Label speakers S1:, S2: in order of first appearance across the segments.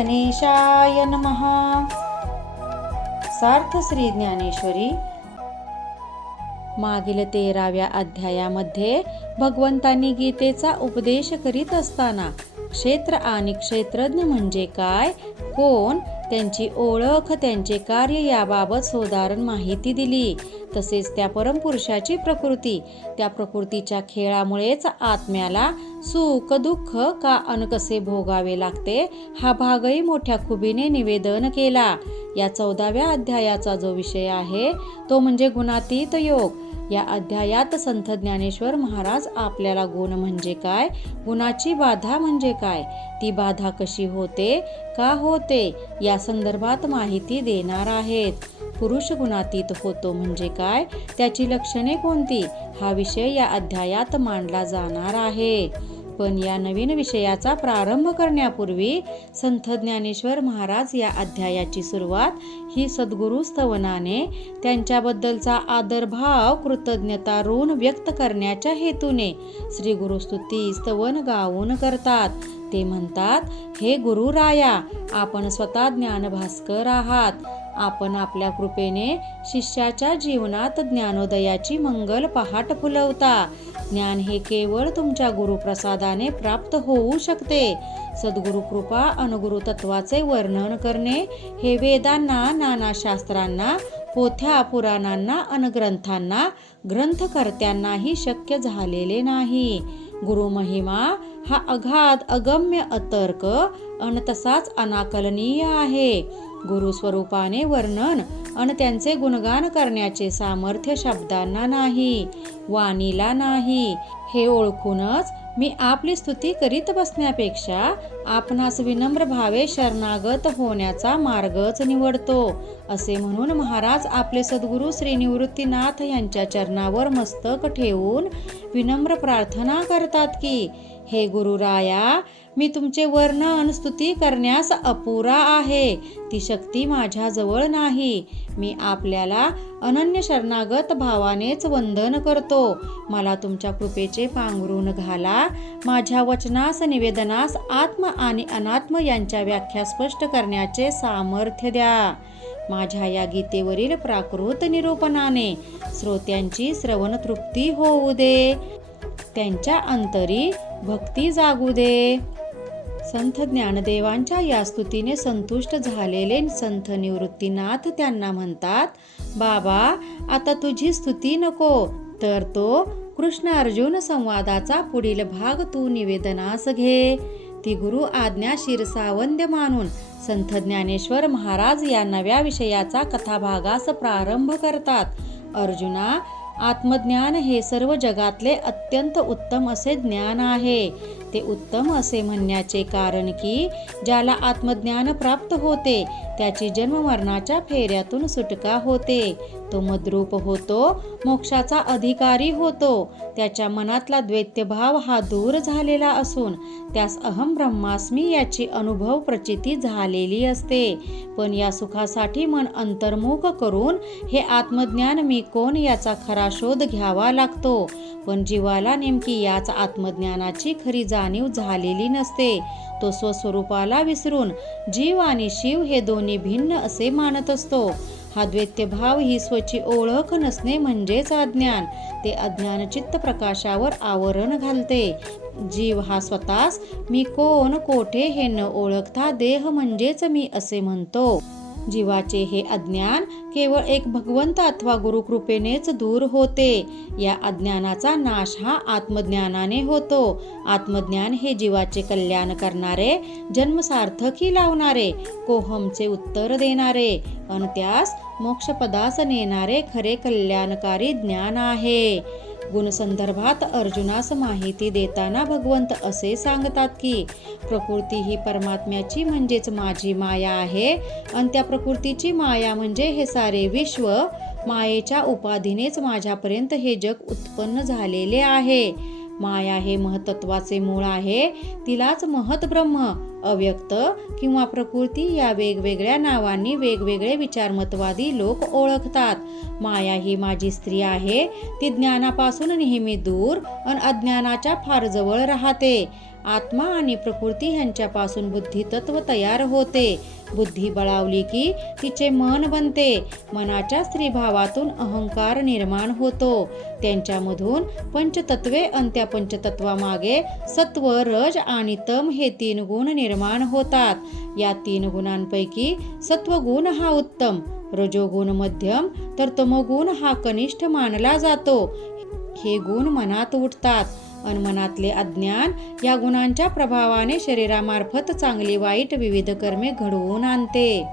S1: गणेशाय महा सार्थ श्री ज्ञानेश्वरी. मागील तेराव्या अध्यायामध्ये भगवंतांनी गीतेचा उपदेश करीत असताना क्षेत्र आणि क्षेत्रज्ञ म्हणजे काय कोण त्यांची ओळख त्यांचे कार्य याबाबत सोदारण माहिती दिली. तसेच त्या परमपुरुषाची प्रकृती. त्या प्रकृतीच्या खेळामुळेच आत्म्याला सुख दुःख का अन कसे भोगावे लागते हा भागही मोठ्या खुबीने निवेदन केला. या चौदाव्या अध्यायाचा जो विषय आहे तो म्हणजे गुणातीत योग. या अध्यायात संत ज्ञानेश्वर महाराज आपल्याला गुण म्हणजे काय गुणाची बाधा म्हणजे काय ती बाधा कशी होते का होते या संदर्भात माहिती देणार आहेत. पुरुष गुणातीत होतो म्हणजे काय? त्याची लक्षणे कोणती? हा विषय या अध्यायात मांडला जाणार आहे. पण या नवीन विषयाचा प्रारंभ करण्यापूर्वी संत ज्ञानेश्वर महाराज या अध्यायाची सुरुवात ही सद्गुरु स्तवनाने त्यांच्याबद्दलचा आदरभाव कृतज्ञता ऋण व्यक्त करण्याच्या हेतूने श्री गुरुस्तुती स्तवन गाऊन करतात. ते म्हणतात हे गुरु राया आपण स्वतः ज्ञानभास्कर आहात. आपण आपल्या कृपेने शिष्याच्या जीवनात ज्ञानोदयाची मंगल पहाट फुलवता. ज्ञान हे केवळ तुमच्या गुरुप्रसादाने प्राप्त होऊ शकते. सद्गुरु कृपा अनुगुरु तत्वाचे वर्णन करणे हे वेदांना नाना शास्त्रांना पोथ्या पुराणांना अनग्रंथांना ग्रंथकर्त्यांनाही शक्य झालेले नाही. गुरुमहिमा हा अगाध अगम्य अतर्क अन तसाच अनाकलनीय आहे. गुरुस्वरूपाने वर्णन आणि त्यांचे गुणगान करण्याचे सामर्थ्य शब्दांना नाही वाणीला नाही. हे ओळखूनच मी आपली स्तुती करीत बसण्यापेक्षा आपणास विनम्र भावे शरणागत होण्याचा मार्गच निवडतो असे म्हणून महाराज आपले सद्गुरू श्री निवृत्तीनाथ यांच्या चरणावर मस्तक ठेवून विनम्र प्रार्थना करतात की हे गुरुराया मी तुमचे वर्णन स्तुती करण्यास अपुरा आहे. ती शक्ती माझ्याजवळ नाही. मी आपल्याला अनन्य शरणागत भावानेच वंदन करतो. मला तुमच्या कृपेचे पांघरून घाला. माझ्या वचनास निवेदनास आत्म आणि अनात्म यांच्या व्याख्या स्पष्ट करण्याचे सामर्थ्य द्या. माझ्या या गीतेवरील प्राकृत निरूपणाने श्रोत्यांची श्रवण तृप्ती होऊ दे. त्यांच्या अंतरी भक्ती जागू दे. संत ज्ञानदेवांच्या या स्तुतीने संतुष्ट झालेले संत निवृत्तीनाथ त्यांना म्हणतात बाबा आता तुझी स्तुती नको तर तो कृष्ण अर्जुन संवादाचा पुढील भाग तू निवेदनास घे. ती गुरु आज्ञा शिरसावंद्य मानून संत ज्ञानेश्वर महाराज या नव्या विषयाचा कथाभागास प्रारंभ करतात. अर्जुना आत्मज्ञान हे सर्व जगातले अत्यंत उत्तम असे ज्ञान आहे. ते उत्तम असे म्हणण्याचे कारण की ज्याला आत्मज्ञान प्राप्त होते त्याची जन्ममरणाच्या फेऱ्यातून सुटका होते. तो मद्रूप होतो मोक्षाचा अधिकारी होतो. त्याच्या मनातला द्वैत्यभाव हा दूर झालेला असून त्यास अहम ब्रह्मास्मी याची अनुभव प्रचिती झालेली असते. पण या सुखासाठी मन अंतर्मुख करून हे आत्मज्ञान मी कोण याचा खरा शोध घ्यावा लागतो? पण जीवाला नेमकी याच आत्मज्ञानाची खरी जा जाणीव झालेली नसते. तो स्वस्वरूपाला विसरून जीव आणि शिव हे दोन्ही भिन्न असे मानत असतो. हा द्वैत्यभाव ही स्वची ओळख नसणे म्हणजेच अज्ञान. ते अज्ञान चित्त प्रकाशावर आवरण घालते. जीव हा स्वतःच मी कोण कोठे हे न ओळखता देह म्हणजेच मी असे म्हणतो. जीवाचे हे अज्ञान केवळ एक भगवंत अथवा गुरुकृपेनेच दूर होते. या अज्ञानाचा नाश हा आत्मज्ञानाने होतो. आत्मज्ञान हे जीवाचे कल्याण करणारे जन्मसार्थकी लावणारे कोहमचे उत्तर देणारे अन त्यास मोक्षपदास नेणारे खरे कल्याणकारी ज्ञान आहे. गुणसंदर्भात अर्जुनास माहिती देताना भगवंत असे सांगतात की प्रकृती ही परमात्म्याची म्हणजेच माझी माया आहे. आणि त्या प्रकृतीची माया म्हणजे हे सारे विश्व मायेच्या उपाधीनेच माझ्यापर्यंत हे जग उत्पन्न झालेले आहे. माया हे महतत्वाचे मूळ आहे. तिलाच महत ब्रह्म अव्यक्त किंवा प्रकृती या वेगवेगळ्या नावांनी वेगवेगळे विचारमतवादी लोक ओळखतात. माया ही माझी स्त्री आहे ती ज्ञानापासून नेहमी दूर आणि अज्ञानाच्या फार जवळ राहते. आत्मा आणि प्रकृती ह्यांच्यापासून बुद्धितत्व तयार होते. बुद्धी बळावली की तिचे मन बनते. मनाच्या स्त्रीभावातून अहंकार निर्माण होतो. त्यांच्यामधून पंचतत्वे अंत्या त्या पंचतत्वामागे सत्व रज आणि तम हे तीन गुण निर्माण निर्माण होतात. या तीन गुणांपैकी सत्वगुण हा उत्तम रजोगुण मध्यम तर तमोगुण हा कनिष्ठ मानला जातो. हे गुण मनात उठतात. अन मनातले अज्ञान या गुणांच्या प्रभावाने शरीरामार्फत चांगली वाईट विविध कर्मे घडवून आणते.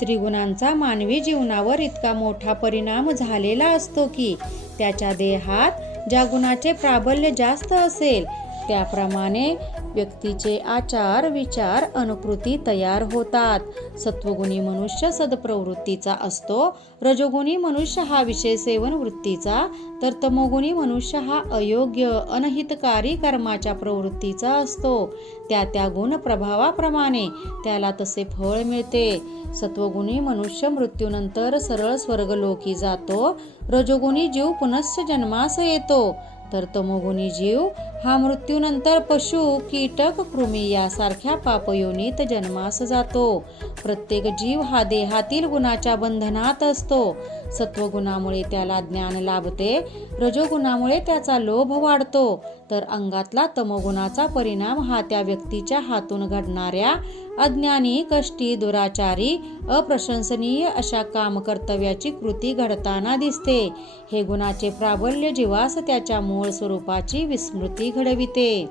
S1: त्रिगुणांचा मानवी जीवनावर इतका मोठा परिणाम झालेला असतो की त्याच्या देहात ज्या गुणाचे प्राबल्य जास्त असेल त्याप्रमाणे व्यक्तीचे आचार विचार अनुकृती तयार होतात. सत्वगुणी मनुष्य सदप्रवृत्तीचा असतो. रजोगुणी मनुष्य हा विषय सेवन वृत्तीचा तर तमोगुणी मनुष्य हा अयोग्य अनहितकारी कर्माच्या प्रवृत्तीचा असतो. त्या त्या गुण प्रभावाप्रमाणे त्याला तसे फळ मिळते. सत्वगुणी मनुष्य मृत्यूनंतर सरळ स्वर्गलोकी जातो. रजोगुणी जीव पुनश्च जन्मास येतो. तर तमोगुणी जीव हा मृत्यूनंतर पशु कीटक कृमी यासारख्या पापयोनीत जन्मास जातो. प्रत्येक जीव हा देहातील गुणाच्या बंधनात असतो. सत्वगुणामुळे त्याला ज्ञान लाभते रजोगुणामुळे त्याचा लोभ वाढतो. तर अंगातला तमोगुणाचा परिणाम हा त्या व्यक्तीच्या हातून घडणाऱ्या अज्ञानी कष्टी दुराचारी अप्रशंसनीय अशा काम कर्तव्याची कृती घडताना दिसते. हे गुणाचे प्राबल्य जीवास त्याच्या मूळ स्वरूपाची विस्मृती घडविते.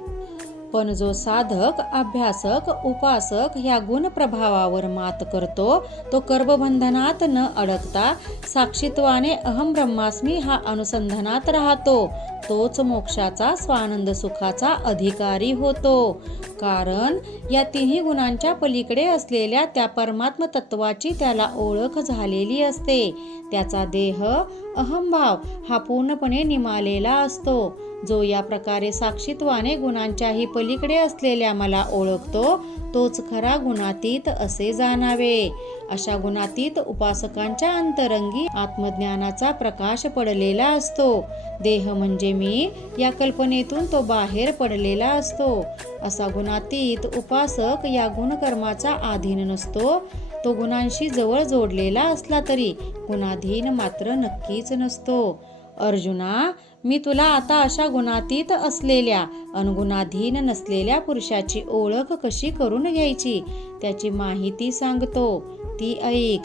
S1: पण जो साधक अभ्यासक उपासक ह्या गुण प्रभावावर मात करतो तो कर्मबंधनात न अडकता साक्षीत्वाने अहम ब्रह्मास्मी हा अनुसंधानात राहतो. तोच मोक्षाचा स्वानंद सुखाचा अधिकारी होतो. कारण या तिन्ही गुणांच्या पलीकडे असलेल्या त्या परमात्म तत्वाची त्याला ओळख झालेली असते. त्याचा देह अहंभाव हा पूर्णपणे निमालेला असतो. जो या प्रकारे साक्षीत्वाने गुणांच्याही पलीकडे असलेल्या मला ओळखतो तोच खरा गुणातीत असे जाणावे. अशा गुणातीत उपासकांच्या अंतरंगी आत्मज्ञानाचा प्रकाश पडलेला असतो. देह म्हणजे मी या कल्पनेतून तो बाहेर पडलेला असतो. असा गुणातीत उपासक या गुणकर्माचा अधीन नसतो. तो गुणांशी जवळ जोडलेला असला तरी गुणाधीन मात्र नक्कीच नसतो. अर्जुना मी तुला आता अशा गुणातीत असलेल्या अनगुणाधीन नसलेल्या पुरुषाची ओळख कशी करून घ्यायची त्याची माहिती सांगतो. ती ऐक.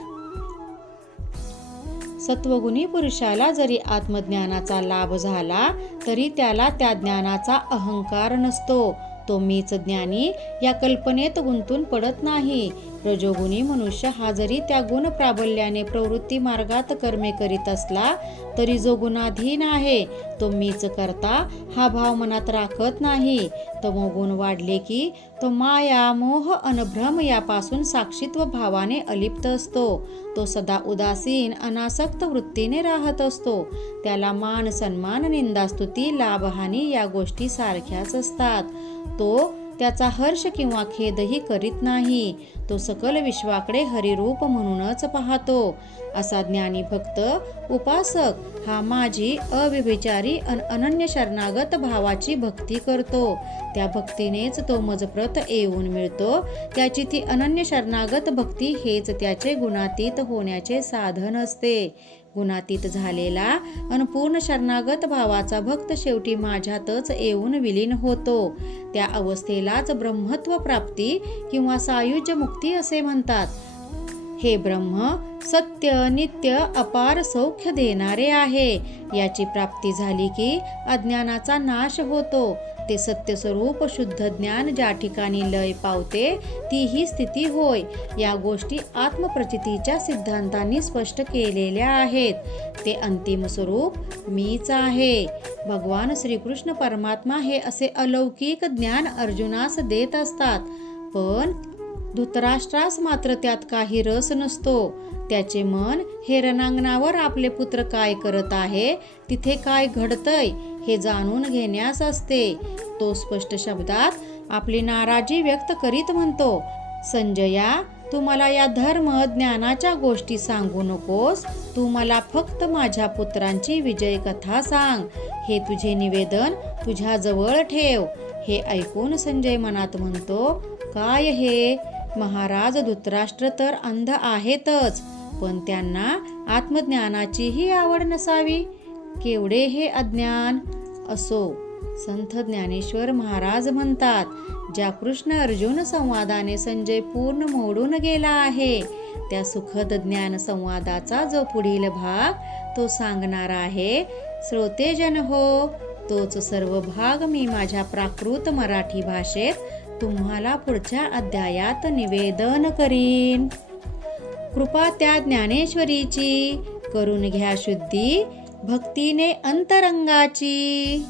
S1: सत्वगुणी पुरुषाला जरी आत्मज्ञानाचा लाभ झाला तरी त्याला त्या ज्ञानाचा अहंकार नसतो. तो मीच ज्ञानी या कल्पनेत गुंतून पडत नाही. रजोगुणी मनुष्य हा जरी त्या गुण प्राबल्याने प्रवृत्ती मार्गात कर्मे करीत असला तरी जो गुणाधीन आहे तो मीच करता हा भाव मनात राखत नाही. तमोगुण वाढले की तो माया मोह अनभ्रम यापासून साक्षीत्व भावाने अलिप्त असतो. तो सदा उदासीन अनासक्त वृत्तीने राहत असतो. त्याला मान सन्मान निंदास्तुती लाभहानी या गोष्टी सारख्याच असतात. तो त्याचा हर्ष किंवा खेदही करीत नाही. तो सकल विश्वाकडे हरिरूप म्हणूनच पाहतो. असा ज्ञानी भक्त उपासक हा माझी अविभिचारी अन अनन्य शरणागत भावाची भक्ती करतो. त्या भक्तीनेच तो मजप्रत येऊन मिळतो. त्याची ती अनन्य शरणागत भक्ती हेच त्याचे गुणातीत होण्याचे साधन असते. गुणातीत झालेला अन पूर्ण शरणागत भावाचा भक्त शेवटी माझ्यातच येऊन विलीन होतो. त्या अवस्थेलाच ब्रह्मत्व प्राप्ती किंवा सायुज्य मुक्ती असे म्हणतात. हे ब्रह्म सत्य नित्य अपार सौख्य देणारे आहे. याची प्राप्ती झाली की अज्ञानाचा नाश होतो. ते सत्यस्वरूप शुद्ध ज्ञान ज्या ठिकाणी लय पावते ती ही स्थिती होय. या गोष्टी आत्मप्रचितीच्या सिद्धांतांनी स्पष्ट केलेल्या आहेत. ते अंतिम स्वरूप मीच आहे. भगवान श्रीकृष्ण परमात्मा हे असे अलौकिक ज्ञान अर्जुनास देत असतात. पण धृतराष्ट्रास मात्र त्यात काही रस नसतो. त्याचे मन हे रणांगणावर आपले पुत्र काय करत आहे तिथे काय घडतंय हे जाणून घेण्यास असते. तो स्पष्ट शब्दात आपली नाराजी व्यक्त करीत म्हणतो संजया तू मला या धर्म ज्ञानाच्या गोष्टी सांगू नकोस. तू मला फक्त माझ्या पुत्रांची विजय कथा सांग. हे तुझे निवेदन तुझ्या जवळ ठेव. हे ऐकून संजय मनात म्हणतो काय हे? महाराज धृतराष्ट्र तर अंध आहेतच पण त्यांना आत्मज्ञानाचीही आवड नसावी. केवढे हे अज्ञान? असो. संत ज्ञानेश्वर महाराज म्हणतात ज्या कृष्ण अर्जुन संवादाने संजय पूर्ण मोडून गेला आहे त्या सुखद ज्ञान संवादाचा जो पुढील भाग तो सांगणार आहे श्रोतेजन हो तोच सर्व भाग मी माझ्या प्राकृत मराठी भाषेत तुम्हाला पुढच्या अध्यायात निवेदन करीन. कृपा त्या ज्ञानेश्वरीची करून घ्या शुद्धी भक्तीने अंतरंगाची.